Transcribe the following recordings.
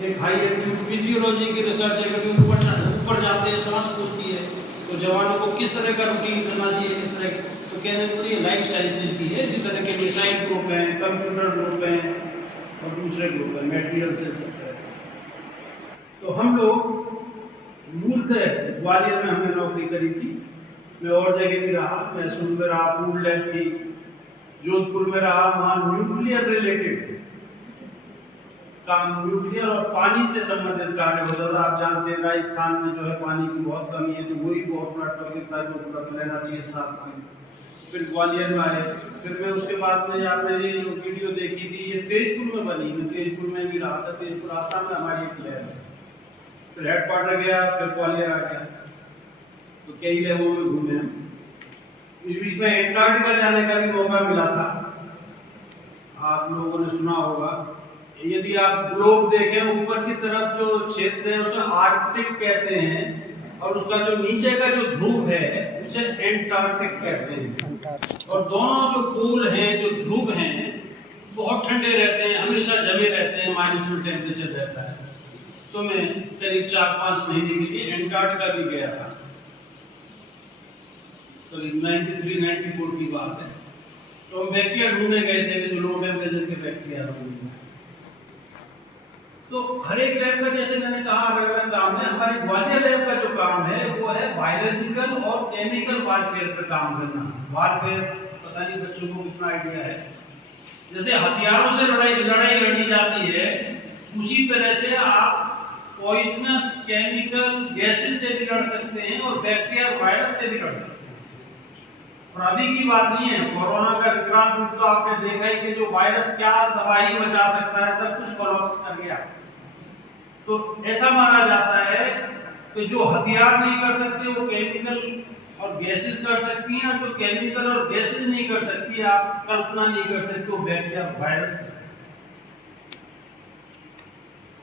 एक high altitude physiology की research है, कभी ऊपर जाते हैं सांस फूलती है, तो जवानों को किस तरह का रूटीन करना चाहिए, किस तरह तो कहने को ये लाइफ साइंसेज की है। इसी तरह के डिजाइन ग्रुप हैं, कंप्यूटर ग्रुप हैं और दूसरे ग्रुप हैं मेटेरियल से सब है। तो हम लोग मूलतः ग्वालियर में हमने नौकरी करी थी, मैं और जगह भी रहा, मैसूर में रहा, पुडलैंड थी, जोधपुर में रहा, वहाँ न्यूक्लियर रिलेटेड काम, न्यूक्लियर और पानी से संबंधित कार्य होता था। आप जानते हैं राजस्थान में जो है पानी की बहुत कमी है, तो वही बहुत बड़ा टॉपिक था जो पूरा लेना चाहिए साफ पानी। फिर ग्वालियर में आए, फिर मैं उसके बाद में आपने ये जो वीडियो देखी थी ये तेजपुर में बनी, मैं तेजपुर में भी रहा था, तेजपुर आसाम में हमारी एक लैब है। फिर हेडक्वार्टर गया, फिर ग्वालियर आ गया, तो कई लैबों में घूमे हम। इस बीच में एंटार्क्टिका जाने का भी मौका मिला था, आप लोगों ने सुना होगा। यदि आप ग्लोब देखें ऊपर की तरफ जो क्षेत्र है उसे आर्कटिक कहते हैं, और उसका जो नीचे का जो ध्रुव है उसे एंटार्क्टिक कहते हैं। और दोनों जो पोल हैं, जो ध्रुव हैं, बहुत ठंडे रहते हैं, हमेशा जमे रहते हैं, माइनस में टेम्परेचर रहता है। तो मैं करीब 4-5 महीने के लिए एंटार्क्टिका भी गया था, करीब 93-94 की बात है। तो हम बैक्टीरिया ढूंढने गए थे कि जो लो टेम्परेचर के बैक्टीरिया ढूंढने। तो हर एक लैब का जैसे मैंने कहा अलग अलग काम है। हमारे ग्वालियर लैब का जो काम है वो है बायोलॉजिकल और केमिकल वारफेयर पर काम करना। वारफेयर पता नहीं बच्चों को कितना आइडिया है, जैसे हथियारों से लड़ाई लड़ी जाती है, उसी तरह से आप पॉइजनस केमिकल गैसेस से भी लड़ सकते हैं और बैक्टीरिया वायरस से भी लड़ सकते हैं। और अभी की बात नहीं है, कोरोना का विकराल रूप तो आपने देखा ही कि जो वायरस क्या तबाही मचा सकता है, सब कुछ कोलैप्स कर गया। तो ऐसा माना जाता है कि जो हथियार नहीं कर सकते वो केमिकल और गैसेस कर सकती हैं, और जो केमिकल और गैसेस नहीं कर सकती, आप कल्पना नहीं कर सकते, वो बैक्टीरिया वायरस कर सकते।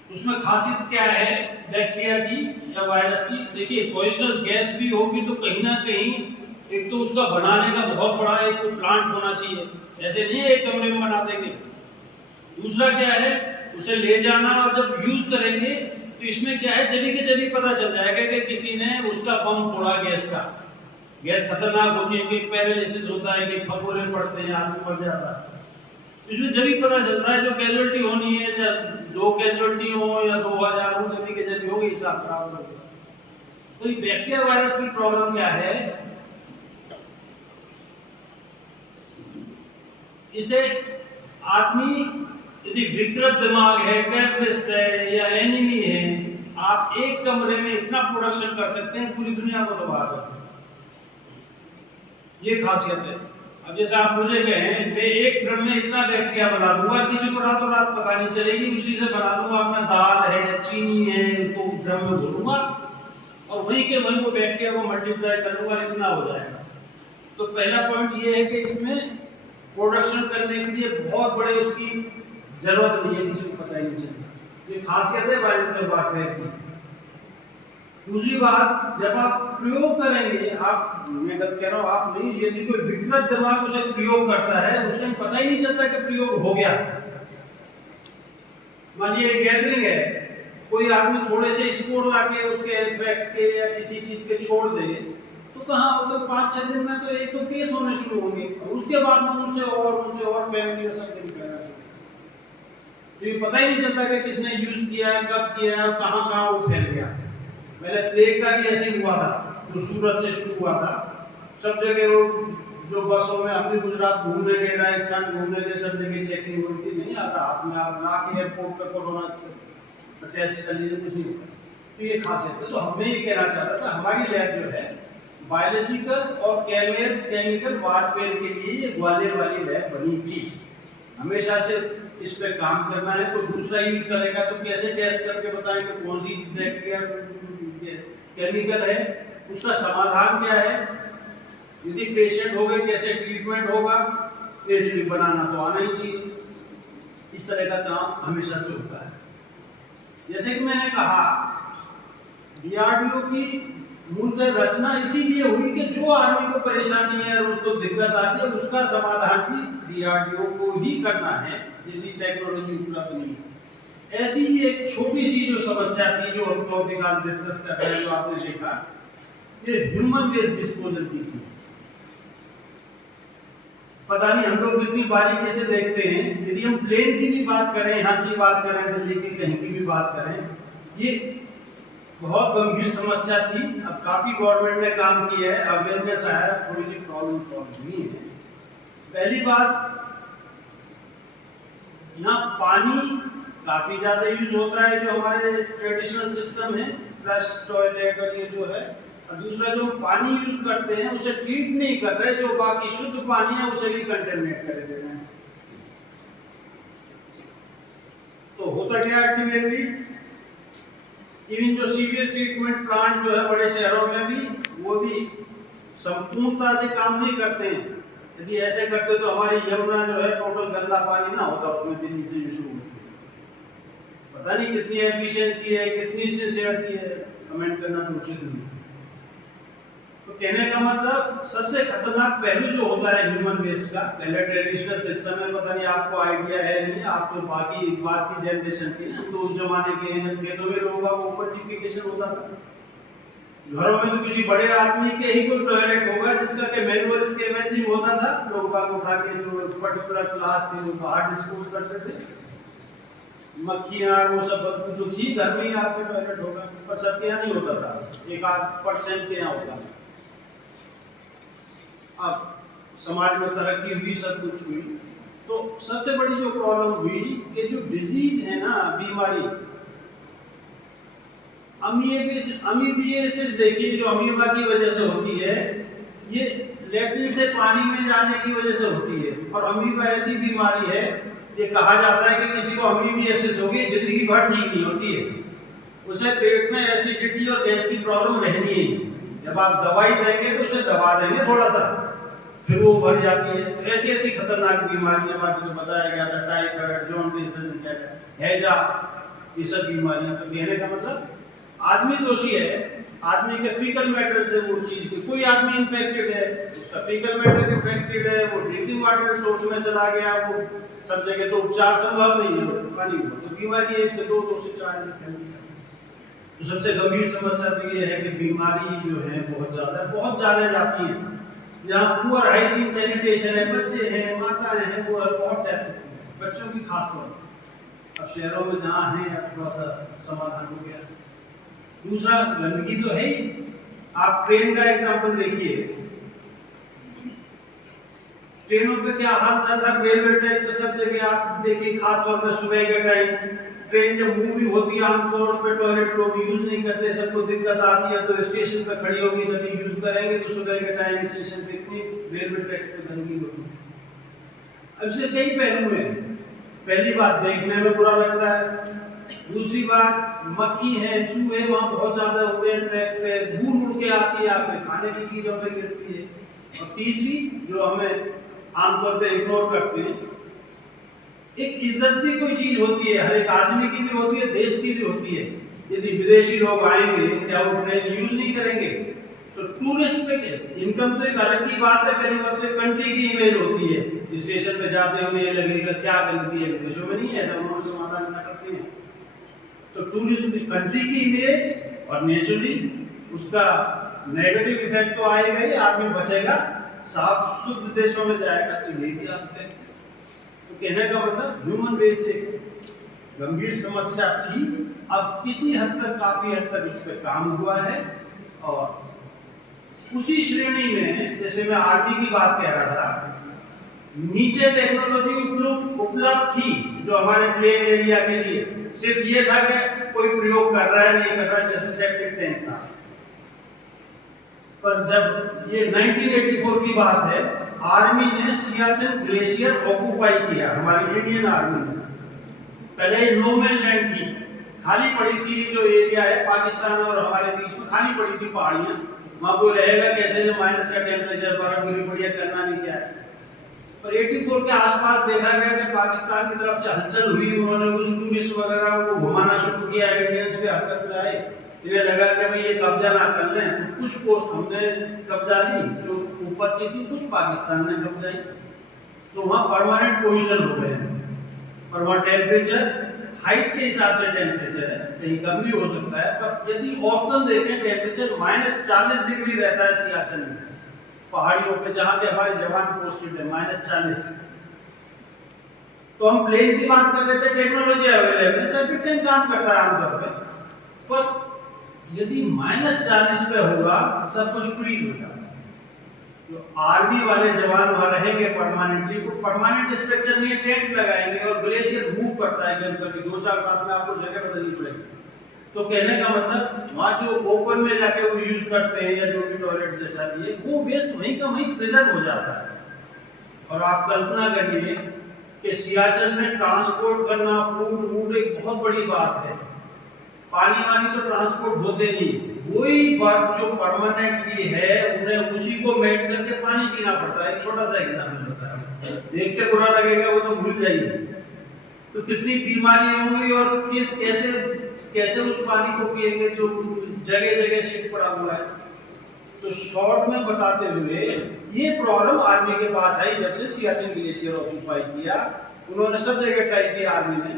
उसमें खासियत क्या है बैक्टीरिया की या वायरस की? देखिए, पॉइजनस गैस भी होगी तो कहीं ना कहीं एक तो उसका बनाने का बहुत बड़ा एक प्लांट होना चाहिए, ऐसे नहीं एक कमरे में बना देंगे। दूसरा क्या है, उसे ले जाना और जब यूज करेंगे तो इसमें क्या है, जभी के जभी पता चल जाएगा कि किसी ने उसका बम फोड़ा गैस का। गैस खतरनाक होती है कि पैरालिसिस होता है, कि फकोरे पड़ते हैं, आदमी मर जाता है। इसमें जभी पता चलता है जो कैजुअलिटी होनी है, जब 2 कैजुअलिटी हो या 2000 हो, जभी के जभी होगी, हिसाब खराब हो गया। तो ये बैक्टीरिया वायरस की प्रॉब्लम क्या है, इसे आदमी यदि विकृत दिमाग है, टेररिस्ट है या एनिमी है, आप एक कमरे में इतना प्रोडक्शन कर सकते हैं, पूरी दुनिया को तबाह कर सकते हैं। ये खासियत है। अब जैसे आप मुझे कहें मैं एक ड्रम में इतना बैक्टीरिया बना दूंगा, किसी को रातों रात पता नहीं चलेगी, उसी से बना दूंगा, अपना दाल है, चीनी है, उसको ड्रम में घोलूंगा और वहीं के वहीं वो बैक्टीरिया को मल्टीप्लाई करूंगा, इतना हो जाएगा। तो पहला पॉइंट ये है कि इसमें प्रोडक्शन करने के लिए बहुत बड़े उसकी जरूरत नहीं है, किसी को पता ही नहीं चलता। ये खासियत है बायोलॉजिकल वारफेयर की। दूसरी बात, जब आप प्रयोग करेंगे, आप, मैं गलत कह रहा हूं, आप नहीं, यदि कोई विकृत दिमाग उसे प्रयोग करता है, उसे पता ही नहीं चलता कि प्रयोग हो गया। मानिए एक गैदरिंग है, कोई आदमी थोड़े से स्पोर लाके उसके एंथ्रेक्स के या किसी चीज के छोड़ दे, तो कहाँ हो, तो 5-6 दिन में तो एक तो केस होने शुरू होंगे, और उसके बाद में उनसे और फैमिली में सब निकलना शुरू। तो ये पता ही नहीं चलता कि किसने यूज किया है, कब किया है, कहाँ कहाँ वो फैल गया। पहले प्लेग का भी ऐसे ही हुआ था, जो सूरत से शुरू हुआ था, सब जगह वो जो बसों में, हम भी गुजरात घूमने गए, राजस्थान घूमने गए, सब जगह चेकिंग हुई थी, नहीं आता आपने आप ला के एयरपोर्ट पर कोरोना टेस्ट कर लीजिए, कुछ नहीं होता। तो ये खासियत है। तो हमें ये कहना चाहता था, हमारी लैब जो है बायोलॉजिकल और केमिकल वारफेयर के लिए ये ग्वालियर वाली लैब बनी थी। हमेशा से इस पे काम करना है। कोई दूसरा यूज करेगा तो कैसे टेस्ट करके बताएंगे कौन सी बैक्टीरिया केमिकल है, उसका समाधान क्या है, यदि पेशेंट हो गए कैसे ट्रीटमेंट होगा, नेचुरली बनाना तो आना ही चाहिए। इस तरह का काम हमेशा से होता है। जैसे कि मैंने कहा, डीआरडीओ की मूलतः रचना इसीलिए हुई कि जो आदमी को परेशानी है और उसको दिक्कत आती है, उसका समाधान भी डीआरडीओ को ही करना है, यदि टेक्नोलॉजी उपलब्ध नहीं है। ऐसी ही एक छोटी सी जो समस्या थी जो हम टॉपिक आज डिस्कस कर रहे हैं, जो आपने देखा, ये ह्यूमन वेस्ट डिस्पोजल की थी। पता नहीं हम लोग कितनी बारीकी से देखते हैं। यदि हम प्लेन की भी बात करें, यहाँ की बात करें, दिल्ली की कहीं की भी बात करें, ये बहुत गंभीर समस्या थी। अब काफी गवर्नमेंट ने काम किया है, अवेयरनेस आया, थोड़ी सी प्रॉब्लम सॉल्व हुई है। पहली बात, यहाँ पानी काफी ज्यादा यूज होता है, जो हमारे ट्रेडिशनल सिस्टम है, फ्लश टॉयलेट और ये जो है। और दूसरा, जो पानी यूज करते हैं उसे ट्रीट नहीं कर रहे, जो बाकी शुद्ध पानी है उसे भी कंटेमिनेट कर दे रहे हैं। तो होता क्या अल्टीमेटली, इवन जो सीवियस ट्रीटमेंट प्लांट जो है बड़े शहरों में भी, वो भी संपूर्णता से काम नहीं करते हैं। यदि ऐसे करते तो हमारी यमुना जो है टोटल गंदा पानी ना होता, उसमें दिल्ली से जो शुरू होती है। पता नहीं कितनी एफिशिएंसी है, कितनी सिंसियरिटी है, कमेंट करना तो उचित नहीं। तो कहने का मतलब, सबसे खतरनाक पहलू जो होता है ह्यूमन वेस्ट का, पहले ट्रेडिशनल सिस्टम है, पता नहीं आपको आइडिया है नहीं, आप तो बाकी बात की जनरेशन के हैं, तो उस जमाने के हैं, खेतों में लोगों का ओपन होता था। घरों में तो किसी बड़े आदमी के ही कोई टॉयलेट होगा जिसका के मैनुअल स्कैवेंजिंग होता था, लोग बाग उठा के जो पर्टिकुलर क्लास थे वो बाहर डिस्पोज करते थे। मक्खियां वो सब बदबू तो थी, घर में ही आपके टॉयलेट होगा, पर सबके यहाँ नहीं होता था, 1% के यहाँ होता था। अब समाज में तरक्की हुई, सब कुछ हुई, तो सबसे बड़ी जो प्रॉब्लम हुई कि जो डिजीज है ना, बीमारी, अमीबियासिस देखिए, जो अमीबा की वजह से होती है, ये लेट्रिन से पानी में जाने की वजह से होती है। और अमीबा ऐसी बीमारी है, ये कहा जाता है कि किसी को अमीबियासिस होगी जिंदगी भर ठीक नहीं होती है, उसे पेट में एसिडिटी और गैस की प्रॉब्लम रहनी है। जब आप दवाई देंगे तो उसे दबा देंगे थोड़ा सा, फिर वो भर जाती है। तो ऐसी ऐसी खतरनाक बीमारियां, बाकी तो बताया गया था, टाइफाइड, जॉन्डिस, हैजा, ये सब बीमारियां। तो कहने का मतलब, आदमी दोषी है, आदमी के फीकल मैटर से वो चीज की, कोई आदमी इन्फेक्टेड है, उसका फीकल मैटर इन्फेक्टेड है, वो ड्रिंकिंग वाटर सोर्स में चला गया, वो सब जगह तो उपचार संभव नहीं है, पानी हुआ तो बीमारी 1 से 2, 2 से 4 से फैलती है। तो सबसे गंभीर समस्या तो ये है कि बीमारी जो है बहुत ज्यादा जाती है। जहाँ पुअर हाइजीन सैनिटेशन है, बच्चे हैं, माताएं हैं, वो बहुत डेथ होती है, बच्चों की खास तौर पर। अब शहरों में जहाँ है, अब थोड़ा सा समाधान हो गया। दूसरा, गंदगी तो है ही। आप ट्रेन का एग्जांपल देखिए, ट्रेनों पे क्या हाल था, सब रेलवे ट्रैक पे सब जगह आप देखिए, खास तौर पे सुबह के टाइम ट्रेन जब मूविंग होती है, आमतौर पे टॉयलेट लोग यूज नहीं करते, सबको दिक्कत आती है, तो स्टेशन पे खड़ी होगी, जब यूज करेंगे तो सुबह के टाइम स्टेशन पे इतनी रेलवे ट्रैक्स पे गंदगी होती है। अब इसके कई पहलू हैं। पहली बात, देखने में बुरा लगता है। दूसरी बात, मक्खी है, चूहे वहाँ बहुत ज्यादा होते हैं ट्रैक पे, धूल उड़ के आती है, आपके खाने की चीजों पे गिरती है। और तीसरी, जो हमें आमतौर पे इग्नोर करते हैं, एक इज्जत भी कोई चीज होती है, हर एक आदमी की भी होती है, देश की भी होती है। यदि विदेशी लोग आएंगे, क्या वो ट्रेन यूज नहीं करेंगे? तो टूरिस्ट पे इनकम तो एक अलग की बात है, पहली बात तो कंट्री की इमेज होती है। स्टेशन पे जाते हैं, उन्हें लगेगा क्या गंदगी है, विदेशों में नहीं है ऐसा, उन्होंने समाधान क्या करते हैं। तो टूरिज्म कंट्री की इमेज, और नेचुरली उसका नेगेटिव इफेक्ट तो आएगा ही, आदमी बचेगा, साफ शुद्ध देशों में जाएगा, तो ये भी आ सकते हैं। तो कहने का मतलब, ह्यूमन वेस्ट एक गंभीर समस्या थी, अब किसी हद तक, काफी हद तक उस पर काम हुआ है। और उसी श्रेणी में, जैसे मैं आर्मी की बात कह रहा था, नीचे टेक्नोलॉजी उपलब्ध थी जो हमारे प्लेन एरिया के लिए, सिर्फ ये था कि कोई प्रयोग कर रहा है नहीं कर रहा है, जैसे सेप्टिक टैंक था। पर जब ये 1984 की बात है, आर्मी ने सियाचिन ग्लेशियर ऑक्युपाई किया, हमारी इंडियन आर्मी ने। पहले नो मैन लैंड थी, खाली पड़ी थी, जो एरिया है पाकिस्तान और हमारे बीच में खाली पड़ी थी पहाड़ियां, वहां कोई रहेगा कैसे, जो माइनस का टेम्परेचर, बर्फ गिरी पड़ी है, करना भी क्या है। और 84 के आसपास देखा गया कि पाकिस्तान की तरफ से हलचल हुई, उन्होंने कुछ टूरिस्ट वगैरह को घुमाना शुरू किया, इंडियंस पे हरकत में आए, इन्हें लगा कि भाई ये कब्जा ना कर लें, तो कुछ पोस्ट हमने कब्जा ली जो ऊपर की थी, कुछ पाकिस्तान ने कब्जा की, तो वहाँ परमानेंट पोजीशन हो गए। और वहाँ टेम्परेचर हाइट के हिसाब से टेम्परेचर है, कहीं कम भी हो सकता है, पर यदि औसतन देखें टेम्परेचर -40 डिग्री रहता है सियाचिन में, पहाड़ियों पे जहां पे हमारे जवान पोस्टेड है -40। तो हम प्लेन की बात कर रहे थे, टेक्नोलॉजी अवेलेबल है, सर्किट टाइम काम करता है आमतौर पे, पर यदि -40 पे होगा सब कुछ फ्रीज हो जाता है। जो आर्मी वाले जवान वहां रहेंगे परमानेंटली, वो परमानेंट स्ट्रक्चर नहीं है, टेंट लगाएंगे और ग्लेशियर मूव करता है कभी 2-4 साल में आपको जगह बदलनी पड़ेगी। तो कहने का मतलब वहां जो ओपन में जाके वो यूज करते हैं या जो भी टॉयलेट जैसा भी है, वो वेस्ट वहीं का वहीं प्रिजर्व हो जाता है। और आप कल्पना करिए कि सियाचिन में ट्रांसपोर्ट करना फूड वूड एक बहुत बड़ी बात है, पानी वानी तो ट्रांसपोर्ट होते नहीं, वही बर्फ जो परमानेंटली है उन्हें उसी को मेल्ट करके पानी पीना पड़ता है। एक छोटा सा एग्जांपल बता रहा हूं, देख के बुरा लगेगा, वो तो भूल जाइए। तो कितनी बीमारी होंगी और कैसे उस पानी को पिएंगे जो जगह जगह शिट पड़ा हुआ है। तो शॉर्ट में बताते हुए ये प्रॉब्लम आर्मी के पास आई जब से सियाचिन ग्लेशियर ऑक्यूपाई किया। उन्होंने सब जगह ट्राई किया आर्मी ने,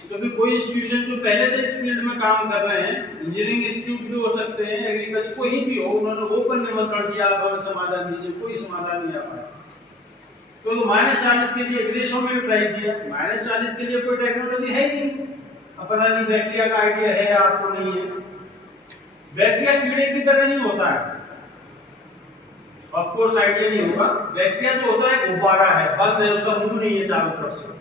क्योंकि कोई इंस्टीट्यूशन जो पहले से इस फील्ड में काम कर रहे हैं, इंजीनियरिंग इंस्टीट्यूट भी हो सकते हैं, एग्रीकल्चर कोई भी हो, उन्होंने ओपन निमंत्रण दिया, आप हमें समाधान दीजिए, कोई समाधान नहीं आ पाया। तो -40 के लिए विदेशों में भी ट्राई किया, -40 के लिए कोई टेक्नोलॉजी है ही नहीं। अब पता नहीं बैक्टीरिया का आइडिया है आपको, नहीं है। बैक्टीरिया कीड़े की तरह नहीं होता है, ऑफ कोर्स आइडिया नहीं होगा। बैक्टीरिया जो होता है गुब्बारा है, बंद है, उसका मुंह नहीं है चारों तरफ से।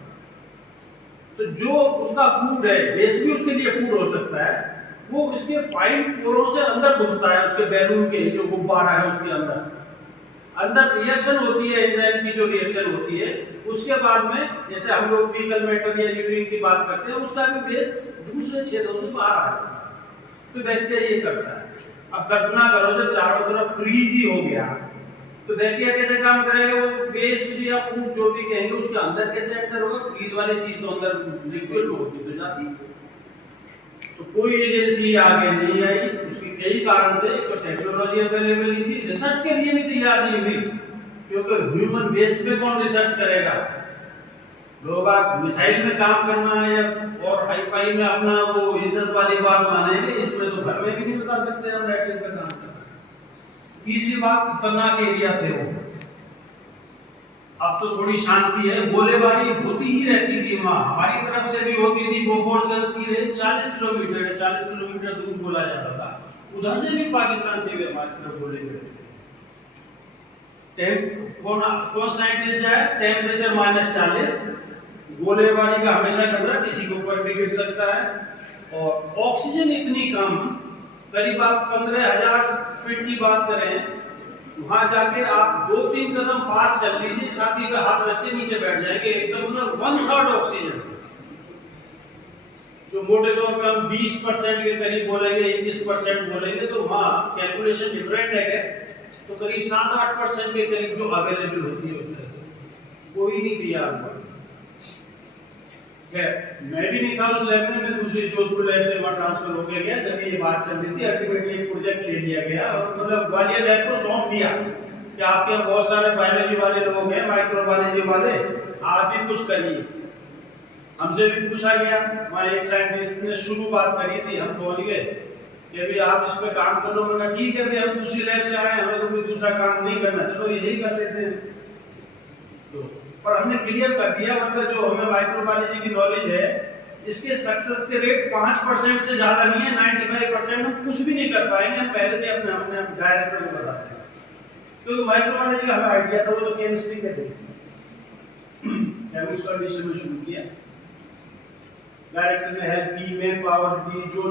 तो जो उसका फूड है, वेस्ट भी उसके लिए फूड हो सकता है, वो इसके फाइन पोरों से अंदर घुसता है, उसके बैलून के जो गुब्बारा है उसके अंदर रिएक्शन होती है, एंजाइम की जो रिएक्शन होती है, उसके बाद में जैसे हम लोग फीकल मैटर या यूरिन की बात करते हैं, उसका भी वेस्ट दूसरे छेदों से बाहर आ जाता है। तो बैक्टीरिया ये करता है। अब कल्पना करो जब चारों तरफ फ्रीज ही हो गया, तो बैक्टीरिया कैसे काम करेगा? वो वेस्ट या फूड जो भी कहेंगे उसके अंदर कैसे एंटर होगा? फ्रीज वाली चीज तो अंदर लिक्विड में होती तो जाती। तो कोई एजेंसी आगे नहीं आई, उसके कई कारण थे। एक तो टेक्नोलॉजी अवेलेबल नहीं थी, रिसर्च के लिए भी तैयार नहीं हुई, क्योंकि ह्यूमन वेस्ट पे कौन रिसर्च करेगा? लोग आप मिसाइल में काम करना है और हाई फाई में अपना वो इज्जत वाली बात मानेंगे, इसमें तो घर में भी नहीं बता सकते हम लैट्रिन पे काम करना। तीसरी बात, खतरनाक एरिया थे वो। अब तो थोड़ी शांति है, गोलेबारी होती ही रहती थी वहां, हमारी तरफ से भी होती थी, बोफोर्सगंज की रेंज 40 किलोमीटर 40 किलोमीटर दूर बोला जाता था, उधर से भी पाकिस्तान से भी हमारी तरफ गोले गिरते थे। कौन साइंटिस्ट जाए? टेम्परेचर -40, गोलेबारी का हमेशा खतरा, किसी के ऊपर भी गिर सकता है, और ऑक्सीजन इतनी कम, करीब आप 15,000 फीट की बात करें, वहां जाके आप 2-3 कदम पास चल लीजिए, छाती पे हाथ रख के नीचे बैठ जाएंगे, एकदम ना 1/3 ऑक्सीजन। जो मोटे तौर पे हम 20% के करीब बोलेंगे, 21% बोलेंगे, तो वहां कैलकुलेशन डिफरेंट है, तो करीब 7-8% के करीब जो अवेलेबल होती है उस तरह से कोई नहीं तैयार हुआ। मैं भी नहीं था उस लैब में, मैं दूसरी जोधपुर लैब से वहां ट्रांसफर हो गया जब ये बात चल रही थी। अल्टीमेटली एक प्रोजेक्ट ले लिया गया और मतलब ग्वालियर लैब को सौंप दिया कि आपके यहाँ बहुत सारे बायोलॉजी वाले लोग हैं, माइक्रोबायोलॉजी वाले, आप भी कुछ करिए। हमसे भी पूछा गया, वहाँ एक साइंटिस्ट ने शुरू बात करी थी, हम पहुंच गए कि अभी आप इस पे काम करो। मैंने ठीक है, अभी हम दूसरी लैब से आए, हमें तो कोई दूसरा काम नहीं करना, चलो यही कर लेते हैं। तो पर हमने क्लियर कर दिया, मतलब जो हमें माइक्रोबायोलॉजी की नॉलेज है, इसके सक्सेस के रेट 5% से ज्यादा नहीं है, 95% हम कुछ भी नहीं कर पाएंगे। हम पहले से अपने डायरेक्टर को बताते हैं, क्योंकि माइक्रोबायोलॉजी का हमें आइडिया था, वो तो केमिस्ट्री के थे, उस कंडीशन में शुरू किया। डायरेक्टर ने हेल्प की, मैन पावर दी, जो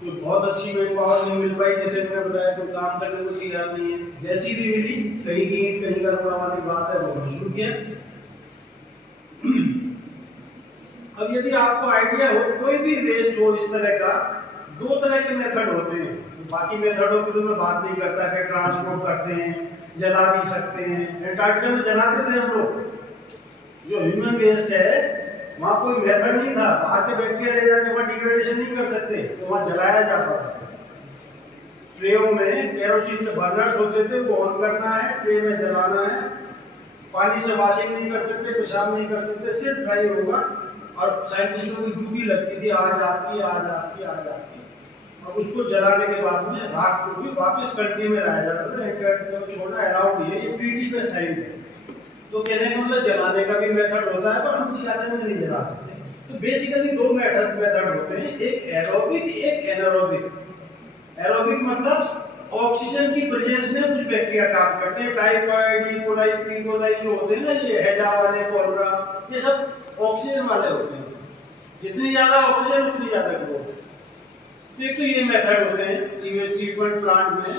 कोई बहुत अच्छी मैन पावर नहीं मिल पाई, जैसे मैंने बताया, कोई काम करने को तैयार नहीं है, जैसी भी मिली कहीं गड़बड़ वाली बात है, वो शुरू किया। अब यदि आपको आइडिया हो, कोई भी वेस्ट हो इस तरह का, 2 तरह के मेथड होते हैं। बाकी मेथडों की तो मैं बात नहीं करता कि ट्रांसपोर्ट करते हैं, जला भी सकते हैं। एंटार्क्टिका में जलाते थे हम लोग, जो ह्यूमन वेस्ट है वहाँ कोई मेथड नहीं था, बाहर के बैक्टीरिया ले जाके वहाँ डिग्रेडेशन नहीं कर सकते, तो वहाँ जलाया जाता था। ट्रेयों में केरोसिन के बर्नर्स होते थे, वो ऑन करना है, ट्रे में जलाना है, पानी से वॉशिंग नहीं कर सकते, पेशाब नहीं कर सकते, सिर्फ ड्राई होगा, और साइंटिस्टों की ड्यूटी लगती थी आज आपकी, आज आपकी, आज आपकी। अब उसको जलाने के बाद में राख को भी वापस कंट्री में लाया जाता था, इंटरनेट को छोड़ना अलाउड है, ये ट्रीटी पे साइन है। तो कहने का मतलब जलाने का भी मेथड होता है, पर हम सियासत में नहीं जला सकते। तो बेसिकली दो मेथड होते हैं, एक एरोबिक, एक एनारोबिक। एरोबिक मतलब ऑक्सीजन की प्रेजेंस में कुछ बैक्टीरिया काम करते हैं, typhoid, E coli, P coli जो होते हैं ना, ये हैजा वाले, कोलरा, ये सब ऑक्सीजन वाले होते हैं। जितनी ज्यादा ऑक्सीजन उतनी ज्यादा ग्रोथ। तो एक तो ये मेथड होते हैं सीवेज ट्रीटमेंट प्लांट में,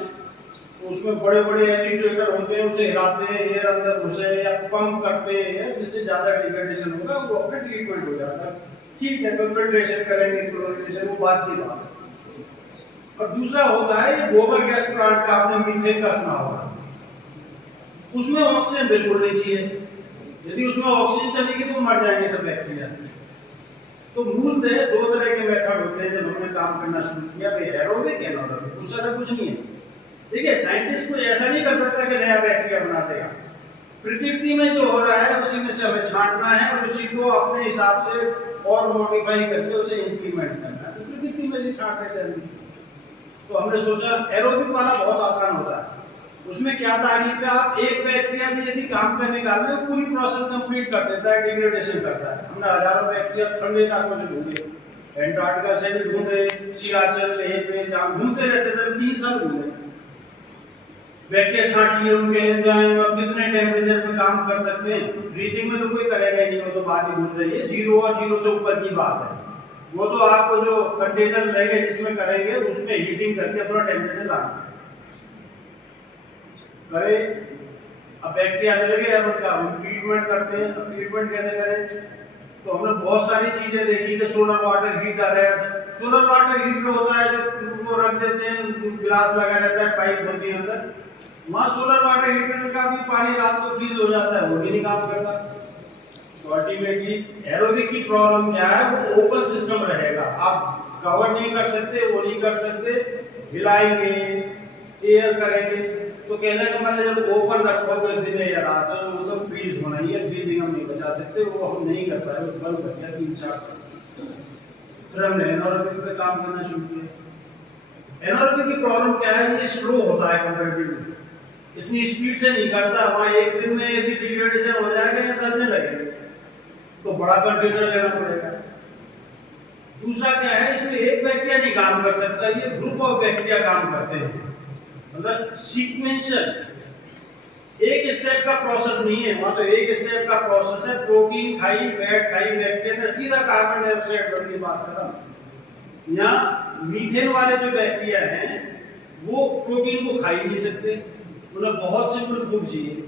तो उसमें बड़े बड़े एजिटेटर होते हैं, उसे हिलाते हैं, एयर अंदर घुसे या पंप करते हैं, जिससे ज्यादा डिग्रेडेशन होगा वो अपना ट्रीटमेंट हो जाता है। ठीक है, तो फिल्ट्रेशन करेंगे, क्लोरिनेशन, वो बात की बात है। और दूसरा होता है ये गोबर गैस प्लांट का, आपने मीथेन का सुना होगा। उसमें ऑक्सीजन बिल्कुल नहीं चाहिए, यदि उसमें ऑक्सीजन चलेगी तो मर जाएंगे सब बैक्टीरिया। तो मूलतः दो तरह के मेथड होते हैं जब हमने काम करना शुरू किया, एरोबिक, एनारोबिक, उससे अलग कुछ नहीं है। देखिए साइंटिस्ट को ऐसा नहीं कर सकता कि नया बैक्टीरिया बना देगा। प्रकृति में जो हो रहा है उसी में से हमें छांटना है और उसी को अपने हिसाब से और मॉडिफाई करके उसे इंप्लीमेंट करना है। तो प्रकृति में से छांट रहे थे। तो हमने सोचा एरोबिक वाला बहुत आसान होता है। उसमें क्या तारीफ है, आप एक बैक्टीरिया भी यदि काम पे निकाल रहे हो पूरी प्रोसेस कंप्लीट कर देता है, डिग्रेडेशन करता है। हमने हजारों बैक्टीरिया ठंडे इलाकों में ढूंढे, एंटार्क्टिका से भी ढूंढे, सियाचिन, लेह पे जहां घूमते रहते थे, 3 साल घूमे, बैक्टीरिया छांट लिए, उनके एंजाइम अब कितने टेम्परेचर पे काम कर सकते हैं। फ्रीजिंग में तो कोई करेगा ही नहीं, वो तो बात ही भूल रही है, 0 और 0 से ऊपर की बात है। वो तो आपको जो कंटेनर लेंगे जिसमें करेंगे उसमें हीटिंग करके अपना टेम्परेचर लाना करे। अब बैक्टीरिया मिल गया, अब उनका हम ट्रीटमेंट करते हैं। अब ट्रीटमेंट कैसे करें, तो हमने बहुत सारी चीजें देखी कि सोलर वाटर हीटर है। सोलर वाटर हीटर होता है जो वो रख देते हैं, गिलास लगा रहता है, पाइप होती है अंदर, वहां सोलर वाटर हीटर का भी पानी रात को फ्रीज हो जाता है, वो भी नहीं काम करता। तो अल्टीमेटली एरोबिक की प्रॉब्लम क्या है, वो ओपन सिस्टम रहेगा, आप कवर नहीं कर सकते, वो नहीं कर सकते, हिलाएंगे, एयर करेंगे। तो कहने का मतलब जब ओपन रखोगे दिन या रात तो वो तो फ्रीज होना ही है, फ्रीजिंग हम नहीं बचा सकते, वो हम नहीं कर पाए, वो बंद कर दिया 3-4 साल। फिर हमने एनारोबिक पे काम करना शुरू किया। एनारोबिक की प्रॉब्लम क्या है, ये स्लो होता है कंपैरेटिवली, इतनी स्पीड से नहीं करता। वहां एक दिन में यदि डिग्रेडेशन हो जाएगा या 10 दिन लगेंगे, तो बड़ा कंटेनर लेना पड़ेगा। दूसरा क्या है, इसमें एक बैक्टीरिया नहीं काम कर सकता, ये ग्रुप ऑफ बैक्टीरिया काम करते हैं, मतलब सीक्वेंशियल एक स्टेप का प्रोसेस नहीं है। वहां तो एक स्टेप का प्रोसेस है, प्रोटीन खाई, फैट खाई, बैक्टीरिया सीधा कार्बन डाइऑक्साइड बन की बात कर रहा हूं। यहाँ मीथेन वाले जो बैक्टीरिया हैं वो प्रोटीन को खा ही नहीं सकते, उन्हें बहुत सिंपल फूड चाहिए।